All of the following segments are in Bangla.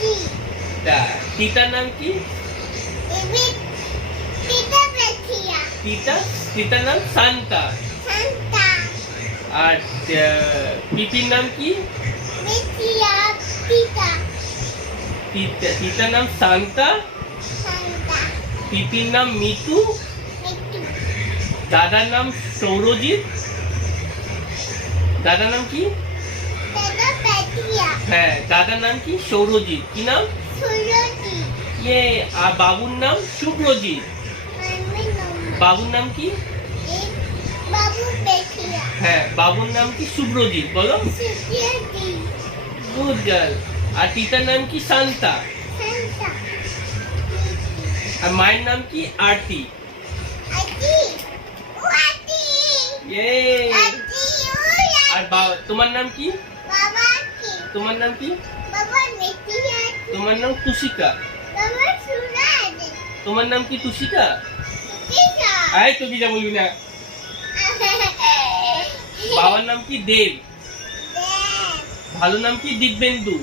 तीता नाम की तीता नाम शांता और पीपी नाम की तीता नाम शांता पीपी नाम मीतू दादा नाम सौरजीत दादा नाम की হ্যাঁ দাদার নাম কি সৌরজিৎ কি নাম ये আর বাবুর নাম শুভ্রজিৎ বাবুর নাম কি হ্যাঁ বাবুর নাম কি শুভ্রজিৎ বলো গুড গার্ল আর টিটার নাম কি শান্তা আর মায়ের নাম কি আরতি ये আর তোমার নাম কি তোমার নাম কি তোমার নাম তুষিকা তোমার নাম কি তুষিকা আয় তো দিদা বলবি না বাবার নাম কি দেব ভালো নাম কি দিব্যেন্দু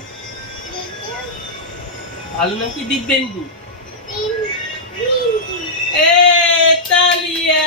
ভালো নাম কি দিব্যেন্দু এ তালিয়া